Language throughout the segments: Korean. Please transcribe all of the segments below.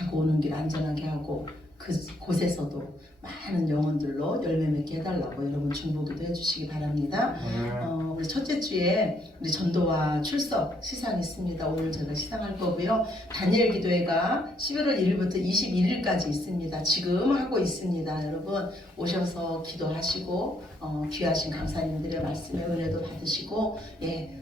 가고 오는 길 안전하게 하고 그곳에서도 많은 영혼들로 열매 맺게 해달라고 여러분 중보기도 해주시기 바랍니다. 우리 첫째 주에 우리 전도와 출석 시상이 있습니다. 오늘 제가 시상할 거고요. 다니엘 기도회가 11월 1일부터 21일까지 있습니다. 지금 하고 있습니다. 여러분 오셔서 기도하시고 귀하신 강사님들의 말씀의 은혜도 받으시고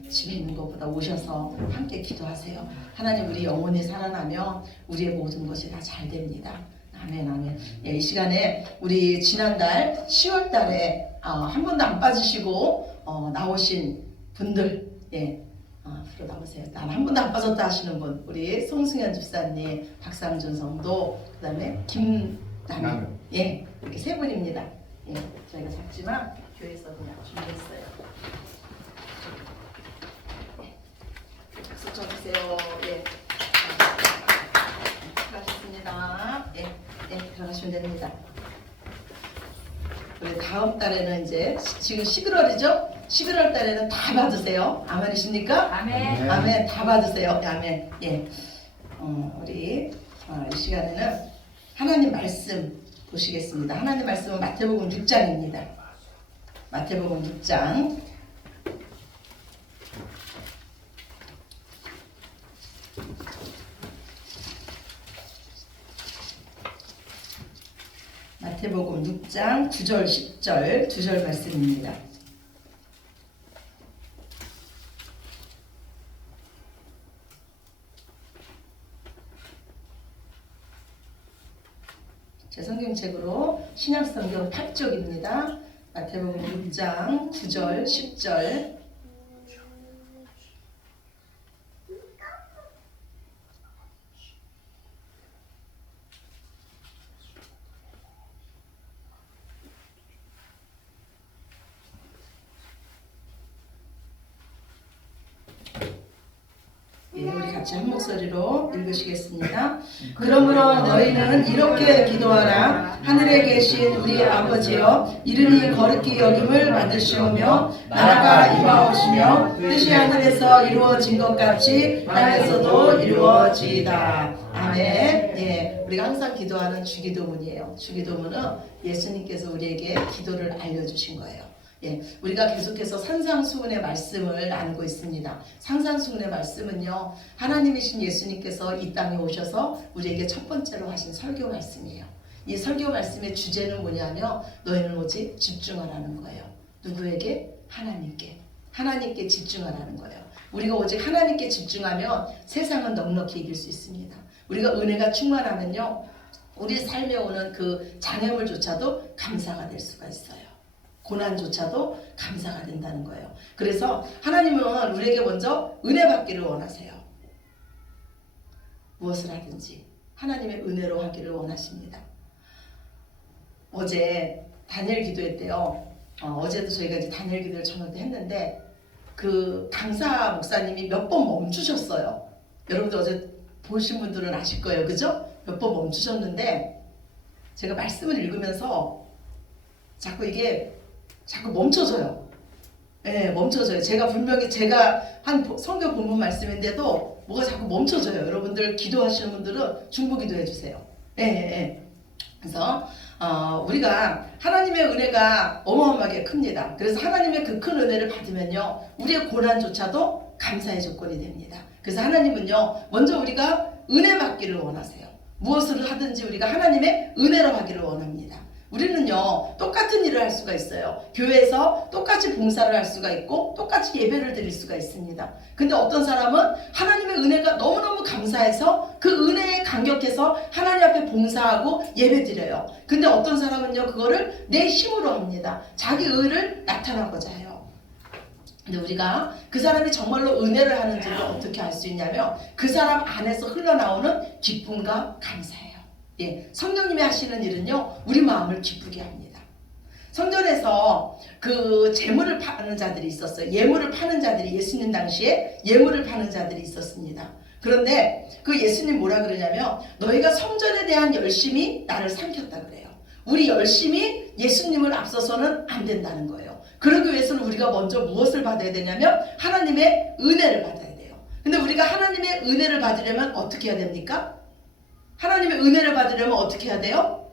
집에 있는 것보다 오셔서 함께 기도하세요. 하나님 우리 영혼이 살아나면 우리의 모든 것이 다 잘 됩니다. 아멘 아멘. 이 시간에 우리 지난달 10월 달에 한 번도 안 빠지시고 나오신 분들 앞으로 나오세요. 난 한 번도 안 빠졌다 하시는 분 우리 송승현 집사님, 박상준 성도, 그 다음에 김남희 이렇게 세 분입니다. 저희가 작지만 교회에서 그냥 준비했어요. 박수 쳐주세요. 수고하셨습니다. 들어가시면 됩니다. 우리 다음 달에는 이제 지금 11월이죠? 11월 달에는 다 받으세요. 아멘이십니까? 아멘. 아멘. 다 받으세요. 아멘. 우리 이 시간에는 하나님 말씀 보시겠습니다. 하나님 말씀은 마태복음 6장입니다. 마태복음 6장. 마태복음 6장 9절 10절 2절 말씀입니다. 제 성경책으로 신약성경 8쪽입니다. 마태복음 6장 9절 10절. 우리 같이 한 목소리로 읽으시겠습니다. 그러므로 너희는 이렇게 기도하라. 하늘에 계신 우리 아버지여, 이름이 거룩히 여김을 받으시오며 나라가 임하오시며 뜻이 하늘에서 이루어진 것 같이 땅에서도 이루어지이다. 아멘. 우리가 항상 기도하는 주기도문이에요. 주기도문은 예수님께서 우리에게 기도를 알려주신 거예요. 우리가 계속해서 산상수훈의 말씀을 나누고 있습니다. 산상수훈의 말씀은요, 하나님이신 예수님께서 이 땅에 오셔서 우리에게 첫 번째로 하신 설교 말씀이에요. 이 설교 말씀의 주제는 뭐냐면 너희는 오직 집중하라는 거예요. 누구에게? 하나님께. 하나님께 집중하라는 거예요. 우리가 오직 하나님께 집중하면 세상은 넉넉히 이길 수 있습니다. 우리가 은혜가 충만하면요, 우리 삶에 오는 그 장애물조차도 감사가 될 수가 있어요. 고난조차도 감사가 된다는 거예요. 그래서 하나님은 우리에게 먼저 은혜 받기를 원하세요. 무엇을 하든지 하나님의 은혜로 하기를 원하십니다. 어제 다니엘 기도회 때요. 어제도 저희가 이제 다니엘 기도를 저녁 때 했는데 그 강사 목사님이 몇 번 멈추셨어요. 여러분들 어제 보신 분들은 아실 거예요. 그죠? 몇 번 멈추셨는데 제가 말씀을 읽으면서 자꾸 멈춰져요. 멈춰져요. 제가 분명히 제가 한 성경 본문 말씀인데도 뭐가 자꾸 멈춰져요. 여러분들 기도하시는 분들은 중보 기도해 주세요. 그래서 우리가 하나님의 은혜가 어마어마하게 큽니다. 그래서 하나님의 그 큰 은혜를 받으면요, 우리의 고난조차도 감사의 조건이 됩니다. 그래서 하나님은요, 먼저 우리가 은혜 받기를 원하세요. 무엇을 하든지 우리가 하나님의 은혜로 하기를 원합니다. 우리는요, 똑같은 일을 할 수가 있어요. 교회에서 똑같이 봉사를 할 수가 있고 똑같이 예배를 드릴 수가 있습니다. 근데 어떤 사람은 하나님의 은혜가 너무너무 감사해서 그 은혜에 감격해서 하나님 앞에 봉사하고 예배 드려요. 근데 어떤 사람은요, 그거를 내 힘으로 합니다. 자기 의를 나타나고자 해요. 근데 우리가 그 사람이 정말로 은혜를 하는지를 어떻게 알 수 있냐면 그 사람 안에서 흘러나오는 기쁨과 감사예요. 성령님이 하시는 일은요, 우리 마음을 기쁘게 합니다. 성전에서 그 재물을 파는 자들이 있었어요. 예물을 파는 자들이, 예수님 당시에 예물을 파는 자들이 있었습니다. 그런데 그 예수님 뭐라 그러냐면 너희가 성전에 대한 열심이 나를 삼켰다 그래요. 우리 열심이 예수님을 앞서서는 안 된다는 거예요. 그러기 위해서는 우리가 먼저 무엇을 받아야 되냐면 하나님의 은혜를 받아야 돼요. 근데 우리가 하나님의 은혜를 받으려면 어떻게 해야 됩니까? 하나님의 은혜를 받으려면 어떻게 해야 돼요?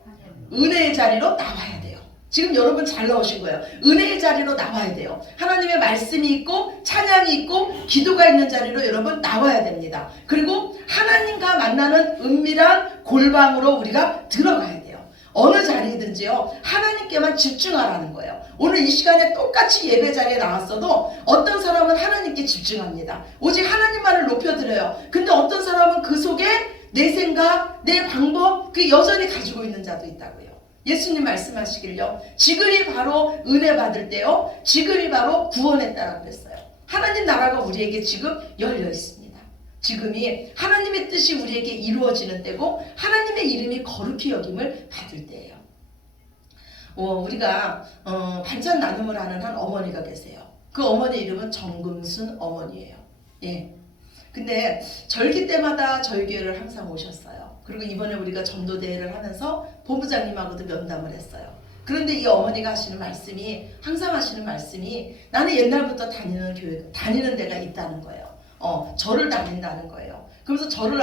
은혜의 자리로 나와야 돼요. 지금 여러분 잘 나오신 거예요. 은혜의 자리로 나와야 돼요. 하나님의 말씀이 있고 찬양이 있고 기도가 있는 자리로 여러분 나와야 됩니다. 그리고 하나님과 만나는 은밀한 골방으로 우리가 들어가야 돼요. 어느 자리든지요, 하나님께만 집중하라는 거예요. 오늘 이 시간에 똑같이 예배 자리에 나왔어도 어떤 사람은 하나님께 집중합니다. 오직 하나님만을 높여드려요. 근데 어떤 사람은 그 속에 내 생각, 내 방법, 그 여전히 가지고 있는 자도 있다고요. 예수님 말씀하시길요, 지금이 바로 은혜 받을 때요, 지금이 바로 구원의 때라고 그랬어요. 하나님 나라가 우리에게 지금 열려 있습니다. 지금이 하나님의 뜻이 우리에게 이루어지는 때고 하나님의 이름이 거룩히 여김을 받을 때예요. 우리가 반찬 나눔을 하는 한 어머니가 계세요. 그 어머니 이름은 정금순 어머니예요. 예. 근데 절기 때마다 저희 교회를 항상 오셨어요. 그리고 이번에 우리가 전도대회를 하면서 본부장님하고도 면담을 했어요. 그런데 이 어머니가 하시는 말씀이, 항상 하시는 말씀이, 나는 옛날부터 다니는 데가 있다는 거예요. 절을 다닌다는 거예요. 그러면서 절을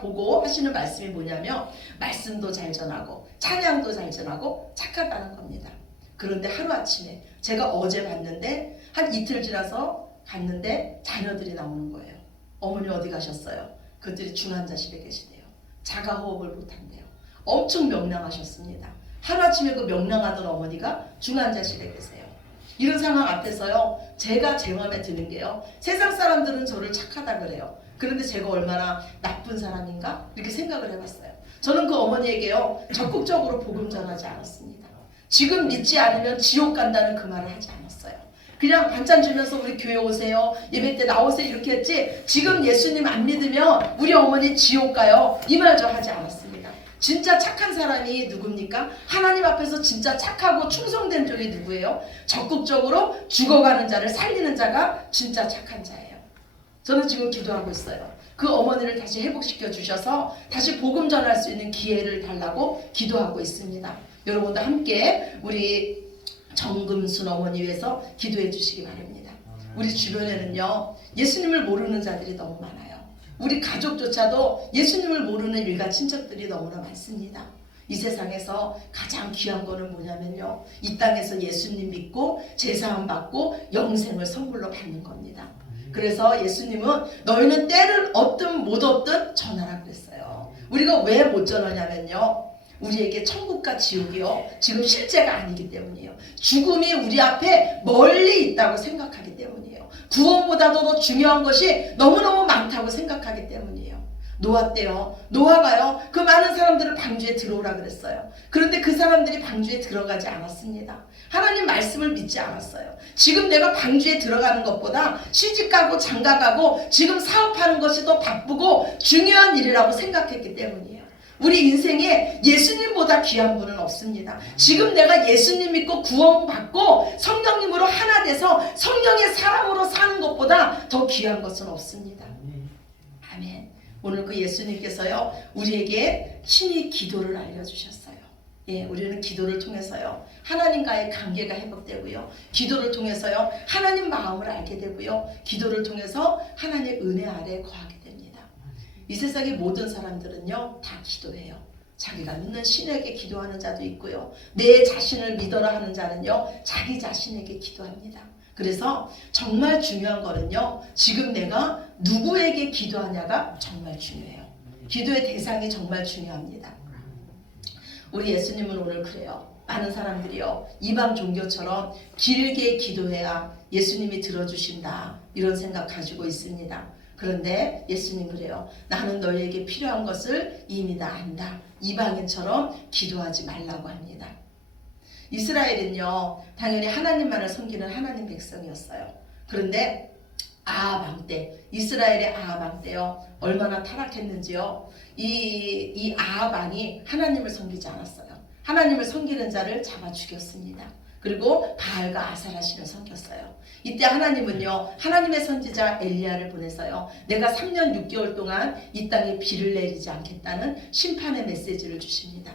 보고 하시는 말씀이 뭐냐면, 말씀도 잘 전하고 찬양도 잘 전하고 착하다는 겁니다. 그런데 하루아침에 제가 어제 봤는데 한 이틀 지나서 갔는데 자녀들이 나오는 거예요. 어머니 어디 가셨어요? 그들이 중환자실에 계시대요. 자가호흡을 못한대요. 엄청 명랑하셨습니다. 하루아침에 그 명랑하던 어머니가 중환자실에 계세요. 이런 상황 앞에서요, 제가 제 마음에 드는 게요, 세상 사람들은 저를 착하다 그래요. 그런데 제가 얼마나 나쁜 사람인가? 이렇게 생각을 해봤어요. 저는 그 어머니에게요, 적극적으로 복음 전하지 않았습니다. 지금 믿지 않으면 지옥 간다는 그 말을 하지 않았어요. 그냥 반찬 주면서 우리 교회 오세요, 예배 때 나오세요 이렇게 했지, 지금 예수님 안 믿으면 우리 어머니 지옥 가요, 이 말 저 하지 않았습니다. 진짜 착한 사람이 누굽니까? 하나님 앞에서 진짜 착하고 충성된 쪽이 누구예요? 적극적으로 죽어가는 자를 살리는 자가 진짜 착한 자예요. 저는 지금 기도하고 있어요. 그 어머니를 다시 회복시켜 주셔서 다시 복음 전할 수 있는 기회를 달라고 기도하고 있습니다. 여러분도 함께 우리 정금순 어머니 위해서 기도해 주시기 바랍니다. 우리 주변에는요, 예수님을 모르는 자들이 너무 많아요. 우리 가족조차도 예수님을 모르는 일가 친척들이 너무나 많습니다. 이 세상에서 가장 귀한 거는 뭐냐면요, 이 땅에서 예수님 믿고 제사함 받고 영생을 선물로 받는 겁니다. 그래서 예수님은 너희는 때를 얻든 못 얻든 전하라 그랬어요. 우리가 왜 못 전하냐면요, 우리에게 천국과 지옥이요, 지금 실제가 아니기 때문이에요. 죽음이 우리 앞에 멀리 있다고 생각하기 때문이에요. 구원보다도 더 중요한 것이 너무너무 많다고 생각하기 때문이에요. 노아 때요, 노아가요, 그 많은 사람들을 방주에 들어오라 그랬어요. 그런데 그 사람들이 방주에 들어가지 않았습니다. 하나님 말씀을 믿지 않았어요. 지금 내가 방주에 들어가는 것보다 시집가고 장가가고 지금 사업하는 것이 더 바쁘고 중요한 일이라고 생각했기 때문이에요. 우리 인생에 예수님보다 귀한 분은 없습니다. 지금 내가 예수님 믿고 구원받고 성령님으로 하나 돼서 성령의 사람으로 사는 것보다 더 귀한 것은 없습니다. 아멘. 오늘 그 예수님께서요, 우리에게 친히 기도를 알려주셨어요. 예, 우리는 기도를 통해서요, 하나님과의 관계가 회복되고요, 기도를 통해서요, 하나님 마음을 알게 되고요, 기도를 통해서 하나님의 은혜 아래 거하게 됩니다. 이 세상의 모든 사람들은요, 다 기도해요. 자기가 믿는 신에게 기도하는 자도 있고요, 내 자신을 믿어라 하는 자는요, 자기 자신에게 기도합니다. 그래서 정말 중요한 거는요, 지금 내가 누구에게 기도하냐가 정말 중요해요. 기도의 대상이 정말 중요합니다. 우리 예수님은 오늘 그래요. 많은 사람들이요, 이방 종교처럼 길게 기도해야 예수님이 들어주신다, 이런 생각 가지고 있습니다. 그런데 예수님 그래요. 나는 너희에게 필요한 것을 이미 다 안다. 이방인처럼 기도하지 말라고 합니다. 이스라엘은요, 당연히 하나님만을 섬기는 하나님 백성이었어요. 그런데 아합 왕 때, 이스라엘의 아합 왕 때요, 얼마나 타락했는지요. 이 아합 왕이 하나님을 섬기지 않았어요. 하나님을 섬기는 자를 잡아 죽였습니다. 그리고 바알과 아사라 신을 섬겼어요. 이때 하나님은요, 하나님의 선지자 엘리야를 보내서요, 내가 3년 6개월 동안 이 땅에 비를 내리지 않겠다는 심판의 메시지를 주십니다.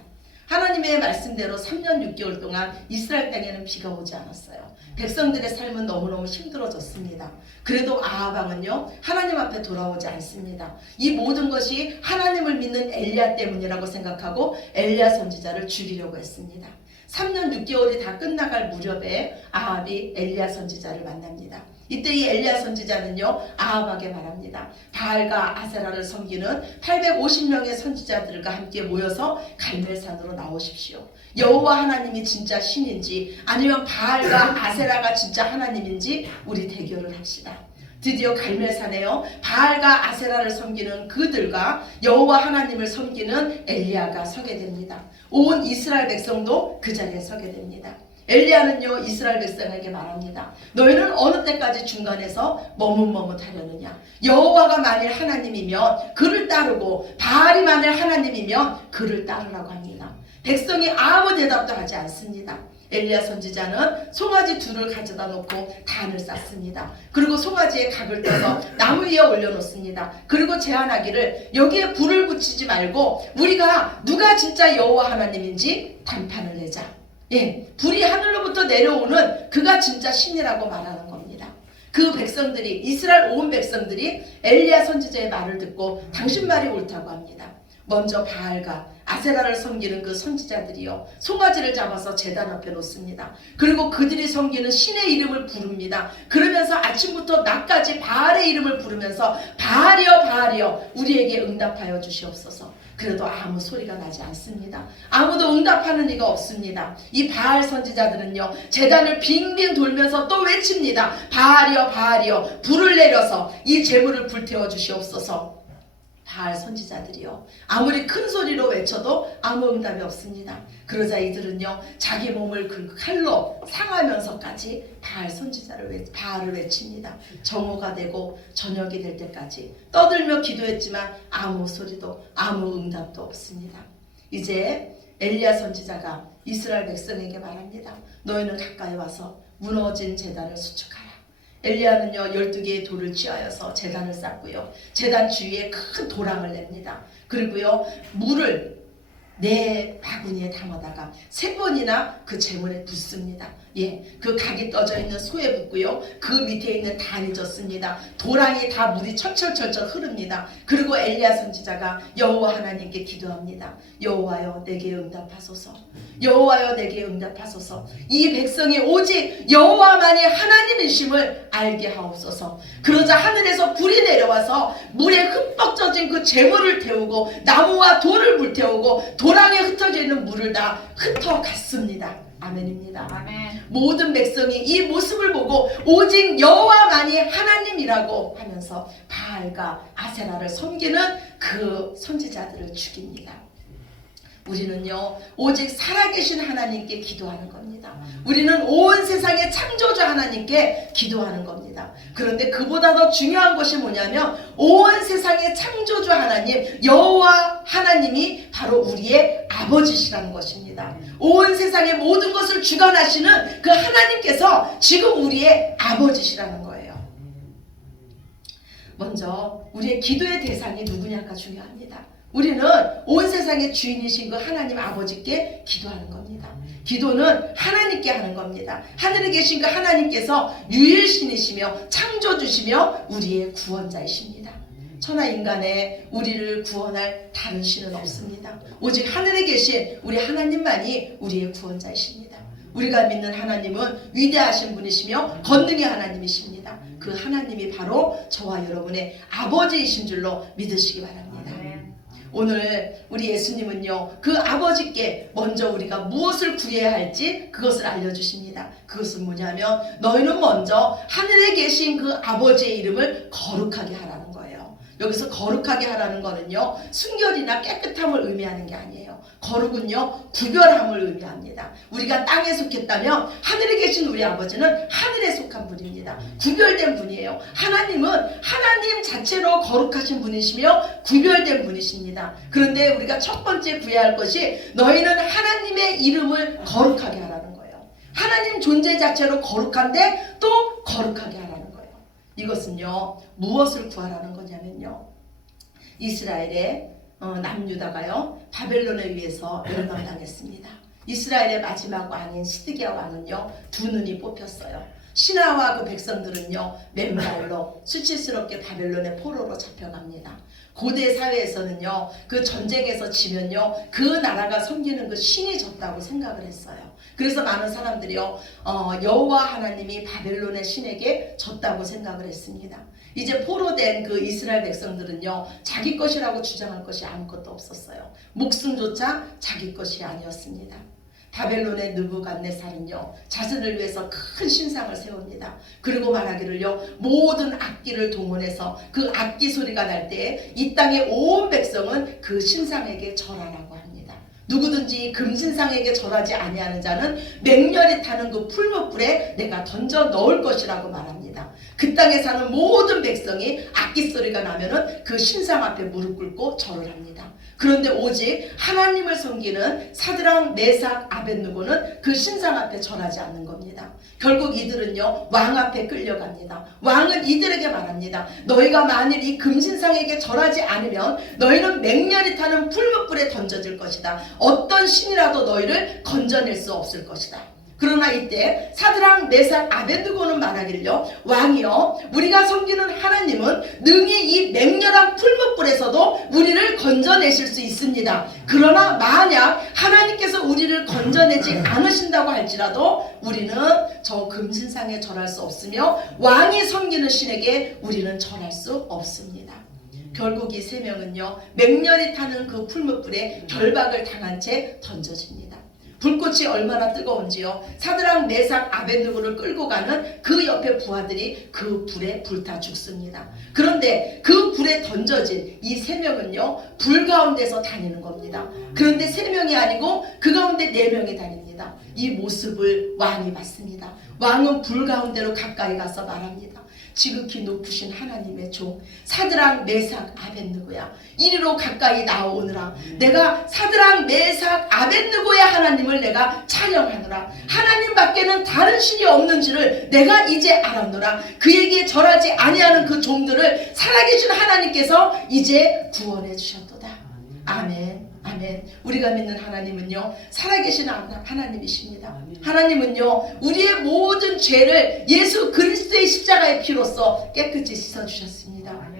하나님의 말씀대로 3년 6개월 동안 이스라엘 땅에는 비가 오지 않았어요. 백성들의 삶은 너무너무 힘들어졌습니다. 그래도 아합 왕은요 하나님 앞에 돌아오지 않습니다. 이 모든 것이 하나님을 믿는 엘리야 때문이라고 생각하고 엘리야 선지자를 죽이려고 했습니다. 3년 6개월이 다 끝나갈 무렵에 아합이 엘리야 선지자를 만납니다. 이때 이 엘리야 선지자는요 아합에게 말합니다. 바알과 아세라를 섬기는 850명의 선지자들과 함께 모여서 갈멜산으로 나오십시오. 여호와 하나님이 진짜 신인지 아니면 바알과 아세라가 진짜 하나님인지 우리 대결을 합시다. 드디어 갈멜산에요 바알과 아세라를 섬기는 그들과 여호와 하나님을 섬기는 엘리야가 서게 됩니다. 온 이스라엘 백성도 그 자리에 서게 됩니다. 엘리야는요 이스라엘 백성에게 말합니다. 너희는 어느 때까지 중간에서 머뭇머뭇하려느냐. 여호와가 만일 하나님이면 그를 따르고 바알이 만일 하나님이면 그를 따르라고 합니다. 백성이 아무 대답도 하지 않습니다. 엘리야 선지자는 송아지 둘을 가져다 놓고 단을 쌓습니다. 그리고 송아지에 각을 떠서 나무 위에 올려놓습니다. 그리고 제안하기를 여기에 불을 붙이지 말고 우리가 누가 진짜 여호와 하나님인지 단판을 내자. 예, 불이 하늘로부터 내려오는 그가 진짜 신이라고 말하는 겁니다. 그 백성들이 이스라엘 온 백성들이 엘리야 선지자의 말을 듣고 당신 말이 옳다고 합니다. 먼저 바알과 아세라를 섬기는 그 선지자들이요 송아지를 잡아서 제단 앞에 놓습니다. 그리고 그들이 섬기는 신의 이름을 부릅니다. 그러면서 아침부터 낮까지 바알의 이름을 부르면서 바알이여 바알이여 우리에게 응답하여 주시옵소서. 그래도 아무 소리가 나지 않습니다. 아무도 응답하는 이가 없습니다. 이 바알 선지자들은요 제단을 빙빙 돌면서 또 외칩니다. 바알이여 바알이여 불을 내려서 이 제물을 불태워 주시옵소서. 바알 선지자들이요 아무리 큰 소리로 외쳐도 아무 응답이 없습니다. 그러자 이들은요 자기 몸을 그 칼로 상하면서까지 바알을 외칩니다. 정오가 되고 저녁이 될 때까지 떠들며 기도했지만 아무 소리도 아무 응답도 없습니다. 이제 엘리야 선지자가 이스라엘 백성에게 말합니다. 너희는 가까이 와서 무너진 제단을 수축하라. 엘리야는요 12개의 돌을 취하여서 제단을 쌓고요 제단 주위에 큰 도랑을 냅니다. 그리고요 물을 4바구니에 담아다가 3번이나 그 제물에 붓습니다. 예, 그 각이 떠져 있는 소에 붓고요 그 밑에 있는 단이 젖습니다. 도랑이 다 물이 철철철철 흐릅니다. 그리고 엘리야 선지자가 여호와 하나님께 기도합니다. 여호와여 내게 응답하소서. 여호와여 내게 응답하소서. 이 백성이 오직 여호와만이 하나님이심을 알게 하옵소서. 그러자 하늘에서 불이 내려와서 물에 흠뻑 젖은 그 제물을 태우고 나무와 돌을 불태우고 도랑에 흩어져 있는 물을 다 흩어갔습니다. 아멘입니다. 아멘. 모든 백성이 이 모습을 보고 오직 여호와만이 하나님이라고 하면서 바알과 아세라를 섬기는 그 선지자들을 죽입니다. 우리는요 오직 살아계신 하나님께 기도하는 겁니다. 우리는 온 세상의 창조주 하나님께 기도하는 겁니다. 그런데 그보다 더 중요한 것이 뭐냐면 온 세상의 창조주 하나님 여호와 하나님이 바로 우리의 아버지시라는 것입니다. 온 세상의 모든 것을 주관하시는 그 하나님께서 지금 우리의 아버지시라는 거예요. 먼저 우리의 기도의 대상이 누구냐가 중요합니다. 우리는 온 세상의 주인이신 그 하나님 아버지께 기도하는 겁니다. 기도는 하나님께 하는 겁니다. 하늘에 계신 그 하나님께서 유일신이시며 창조주시며 우리의 구원자이십니다. 천하 인간의 우리를 구원할 다른 신은 없습니다. 오직 하늘에 계신 우리 하나님만이 우리의 구원자이십니다. 우리가 믿는 하나님은 위대하신 분이시며 권능의 하나님이십니다. 그 하나님이 바로 저와 여러분의 아버지이신 줄로 믿으시기 바랍니다. 오늘 우리 예수님은요 그 아버지께 먼저 우리가 무엇을 구해야 할지 그것을 알려주십니다. 그것은 뭐냐면 너희는 먼저 하늘에 계신 그 아버지의 이름을 거룩하게 하라는 거예요. 여기서 거룩하게 하라는 거는요 순결이나 깨끗함을 의미하는 게 아니에요. 거룩은요 구별함을 의미합니다. 우리가 땅에 속했다면 하늘에 계신 우리 아버지는 하늘에 속한 분입니다. 구별된 분이에요. 하나님은 하나님 자체로 거룩하신 분이시며 구별된 분이십니다. 그런데 우리가 첫 번째 구해야 할 것이 너희는 하나님의 이름을 거룩하게 하라는 거예요. 하나님 존재 자체로 거룩한데 또 거룩하게 하라는 거예요. 이것은요 무엇을 구하라는 거냐면요 이스라엘의 남유다가요 바벨론에 의해서 멸망당했습니다. 이스라엘의 마지막 왕인 시드기야 왕은요 두 눈이 뽑혔어요. 신하와 그 백성들은요 맨발로 수치스럽게 바벨론의 포로로 잡혀갑니다. 고대 사회에서는요 그 전쟁에서 지면요 그 나라가 섬기는 그 신이 졌다고 생각을 했어요. 그래서 많은 사람들이요 여호와 하나님이 바벨론의 신에게 졌다고 생각을 했습니다. 이제 포로된 그 이스라엘 백성들은요 자기 것이라고 주장할 것이 아무것도 없었어요. 목숨조차 자기 것이 아니었습니다. 바벨론의 느부갓네살은요 자신을 위해서 큰 신상을 세웁니다. 그리고 말하기를요 모든 악기를 동원해서 그 악기 소리가 날 때에 이 땅의 온 백성은 그 신상에게 절하라고 합니다. 누구든지 금신상에게 절하지 아니하는 자는 맹렬히 타는 그 풀무불에 내가 던져 넣을 것이라고 말합니다. 그 땅에 사는 모든 백성이 악기 소리가 나면은 그 신상 앞에 무릎 꿇고 절을 합니다. 그런데 오직 하나님을 섬기는 사드락, 메삭, 아벳느고는 그 신상 앞에 절하지 않는 겁니다. 결국 이들은요 왕 앞에 끌려갑니다. 왕은 이들에게 말합니다. 너희가 만일 이 금신상에게 절하지 않으면 너희는 맹렬히 타는 풀무불에 던져질 것이다. 어떤 신이라도 너희를 건져낼 수 없을 것이다. 그러나 이때 사드락, 메삭, 아벳느고는 말하기를요 왕이여 우리가 섬기는 하나님은 능히 이 맹렬한 풀무불에서도 우리를 건져내실 수 있습니다. 그러나 만약 하나님께서 우리를 건져내지 않으신다고 할지라도 우리는 저 금신상에 절할 수 없으며 왕이 섬기는 신에게 우리는 절할 수 없습니다. 결국 이 세 명은요 맹렬히 타는 그 풀무불에 결박을 당한 채 던져집니다. 불꽃이 얼마나 뜨거운지요 사드락, 메삭, 아벳느고를 끌고 가는 그 옆에 부하들이 그 불에 불타 죽습니다. 그런데 그 불에 던져진 이 세 명은요 불 가운데서 다니는 겁니다. 그런데 세 명이 아니고 그 가운데 네 명이 다닙니다. 이 모습을 왕이 봤습니다. 왕은 불 가운데로 가까이 가서 말합니다. 지극히 높으신 하나님의 종 사드락, 메삭, 아벳느고야 이리로 가까이 나오느라 내가 사드락, 메삭, 아벳느고의 하나님을 내가 찬양하노라. 하나님 밖에는 다른 신이 없는지를 내가 이제 알았노라. 그에게 절하지 아니하는 그 종들을 살아계신 하나님께서 이제 구원해 주셨도다. 아멘. 아멘. 우리가 믿는 하나님은요 살아계신 하나님이십니다. 하나님은요 우리의 모든 죄를 예수 그리스도의 십자가의 피로써 깨끗이 씻어주셨습니다.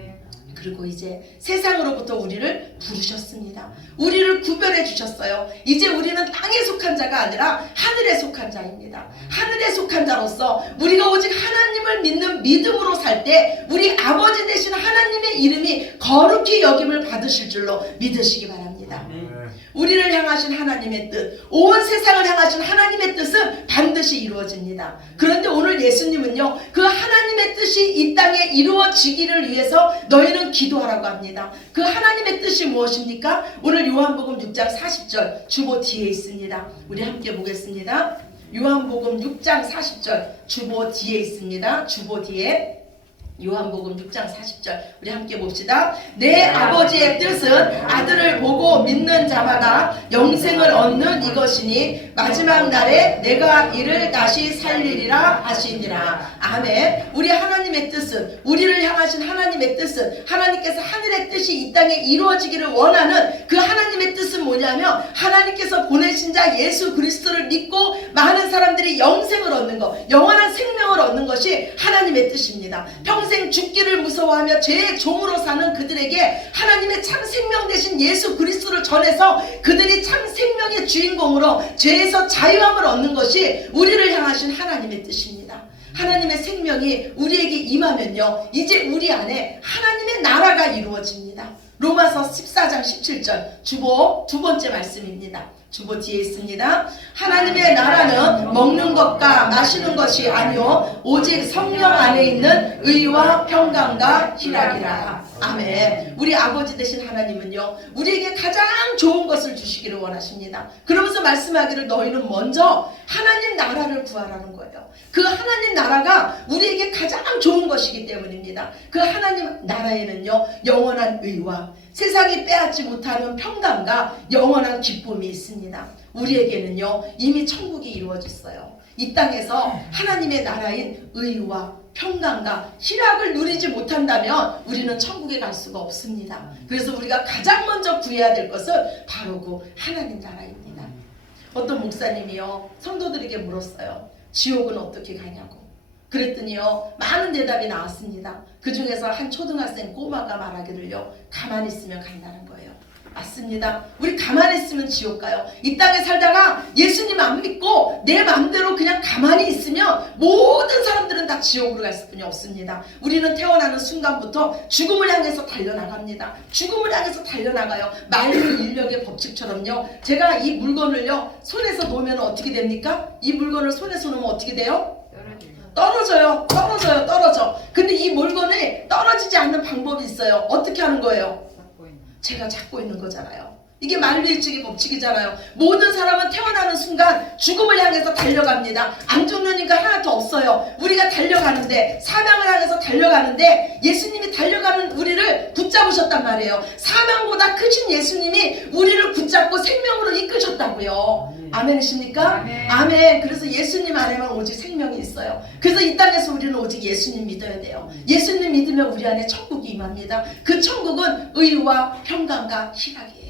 그리고 이제 세상으로부터 우리를 부르셨습니다. 우리를 구별해 주셨어요. 이제 우리는 땅에 속한 자가 아니라 하늘에 속한 자입니다. 하늘에 속한 자로서 우리가 오직 하나님을 믿는 믿음으로 살 때 우리 아버지 되신 하나님의 이름이 거룩히 여김을 받으실 줄로 믿으시기 바랍니다. 우리를 향하신 하나님의 뜻, 온 세상을 향하신 하나님의 뜻은 반드시 이루어집니다. 그런데 오늘 예수님은요 그 하나님의 뜻이 이 땅에 이루어지기를 위해서 너희는 기도하라고 합니다. 그 하나님의 뜻이 무엇입니까? 오늘 요한복음 6장 40절 주보 뒤에 있습니다. 우리 함께 보겠습니다. 요한복음 6장 40절 주보 뒤에 있습니다. 주보 뒤에 요한복음 6장 40절 우리 함께 봅시다. 내 아버지의 뜻은 아들을 보고 믿는 자마다 영생을 얻는 이것이니 마지막 날에 내가 이를 다시 살리리라 하시니라. 아멘. 우리 하나님의 뜻은 우리를 향하신 하나님의 뜻은 하나님께서 하늘의 뜻이 이 땅에 이루어지기를 원하는 그 하나님의 뜻은 뭐냐면 하나님께서 보내신 자 예수 그리스도를 믿고 많은 사람들이 영생을 얻는 것 영원한 생명을 얻는 것이 하나님의 뜻입니다. 평생 죽기를 무서워하며 죄의 종으로 사는 그들에게 하나님의 참 생명 되신 예수 그리스도를 전해서 그들이 참 생명의 주인공으로 죄에서 자유함을 얻는 것이 우리를 향하신 하나님의 뜻입니다. 하나님의 생명이 우리에게 임하면요 이제 우리 안에 하나님의 나라가 이루어집니다. 로마서 14장 17절 주보 두 번째 말씀입니다. 주보 뒤에 있습니다. 하나님의 나라는 먹는 것과 마시는 것이 아니요 오직 성령 안에 있는 의와 평강과 희락이라. 아멘. 우리 아버지 되신 하나님은요 우리에게 가장 좋은 것을 주시기를 원하십니다. 그러면서 말씀하기를 너희는 먼저 하나님 나라를 구하라는 거예요. 그 하나님 나라가 우리에게 가장 좋은 것이기 때문입니다. 그 하나님 나라에는요 영원한 의와 세상이 빼앗지 못하는 평강과 영원한 기쁨이 있습니다. 우리에게는요 이미 천국이 이루어졌어요. 이 땅에서 하나님의 나라인 의와 평강과 희락을 누리지 못한다면 우리는 천국에 갈 수가 없습니다. 그래서 우리가 가장 먼저 구해야 될 것은 바로 그 하나님 나라입니다. 어떤 목사님이요 성도들에게 물었어요. 지옥은 어떻게 가냐고. 그랬더니요 많은 대답이 나왔습니다. 그 중에서 한 초등학생 꼬마가 말하기를요 가만히 있으면 간다는 거예요. 맞습니다. 우리 가만히 있으면 지옥 가요. 이 땅에 살다가 예수님 안 믿고 내 마음대로 그냥 가만히 있으면 모든 사람들은 다 지옥으로 갈 수뿐이 없습니다. 우리는 태어나는 순간부터 죽음을 향해서 달려나갑니다. 죽음을 향해서 달려나가요. 만유 인력의 법칙처럼요. 제가 이 물건을요 손에서 놓으면 어떻게 됩니까? 이 물건을 손에서 놓으면 어떻게 돼요? 떨어져요. 떨어져. 근데 이 물건이 떨어지지 않는 방법이 있어요. 어떻게 하는 거예요? 제가 잡고 있는 거잖아요. 이게 만유일적의 법칙이잖아요. 모든 사람은 태어나는 순간 죽음을 향해서 달려갑니다. 안 죽는 인간 하나도 없어요. 우리가 달려가는데 사명을 향해서 달려가는데 예수님이 달려가는 우리를 붙잡으셨단 말이에요. 사명보다 크신 예수님이 우리를 붙잡고 생명으로 이끄셨다고요. 아멘이십니까? 아멘. 그래서 예수님 안에만 오직 생명이 있어요. 그래서 이 땅에서 우리는 오직 예수님 믿어야 돼요. 예수님 믿으면 우리 안에 천국이 임합니다. 그 천국은 의와 평강과 희락이에요.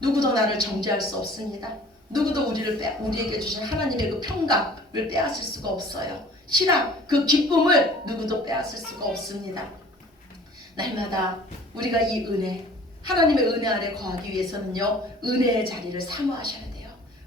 누구도 나를 정죄할 수 없습니다. 누구도 우리에게 주신 하나님의 그 평강을 빼앗을 수가 없어요. 희락, 그 기쁨을 누구도 빼앗을 수가 없습니다. 날마다 우리가 이 은혜, 하나님의 은혜 안에 거하기 위해서는요 은혜의 자리를 사모하셔야 돼요.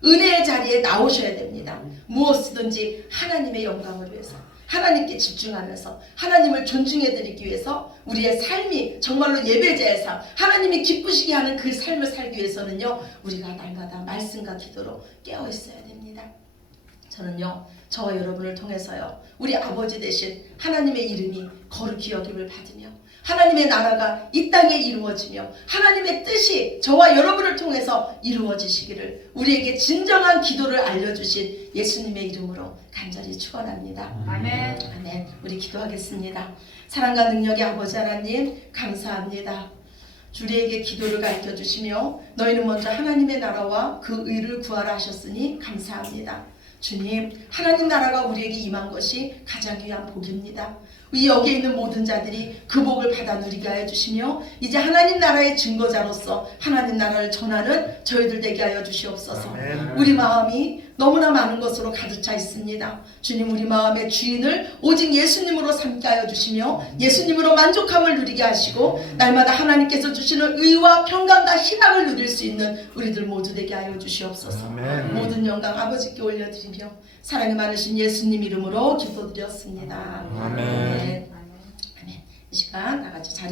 은혜의 자리에 나오셔야 됩니다. 무엇이든지 하나님의 영광을 위해서 하나님께 집중하면서 하나님을 존중해드리기 위해서 우리의 삶이 정말로 예배자의 삶, 하나님이 기쁘시게 하는 그 삶을 살기 위해서는요 우리가 날마다 말씀과 기도로 깨어있어야 됩니다. 저는요 저와 여러분을 통해서요 우리 아버지 되신 하나님의 이름이 거룩히 여김을 받으며 하나님의 나라가 이 땅에 이루어지며 하나님의 뜻이 저와 여러분을 통해서 이루어지시기를 우리에게 진정한 기도를 알려주신 예수님의 이름으로 간절히 축원합니다. 아멘. 아멘. 우리 기도하겠습니다. 사랑과 능력의 아버지 하나님 감사합니다. 우리에게 기도를 가르쳐 주시며 너희는 먼저 하나님의 나라와 그 의를 구하라 하셨으니 감사합니다. 주님, 하나님 나라가 우리에게 임한 것이 가장 귀한 복입니다. 이 여기에 있는 모든 자들이 그 복을 받아 누리게 하여 주시며 이제 하나님 나라의 증거자로서 하나님 나라를 전하는 저희들 되게 하여 주시옵소서. 아멘. 우리 마음이 너무나 많은 것으로 가득 차 있습니다. 주님, 우리 마음의 주인을 오직 예수님으로 삼게 하여 주시며 예수님으로 만족함을 누리게 하시고 날마다 하나님께서 주시는 의와 평강과 희락을 누릴 수 있는 우리들 모두 되게 하여 주시옵소서. 아멘. 모든 영광 아버지께 올려드리며 사랑이 많으신 예수님 이름으로 기도드렸습니다. 아멘. 아멘. 이 시간 다 같이 자리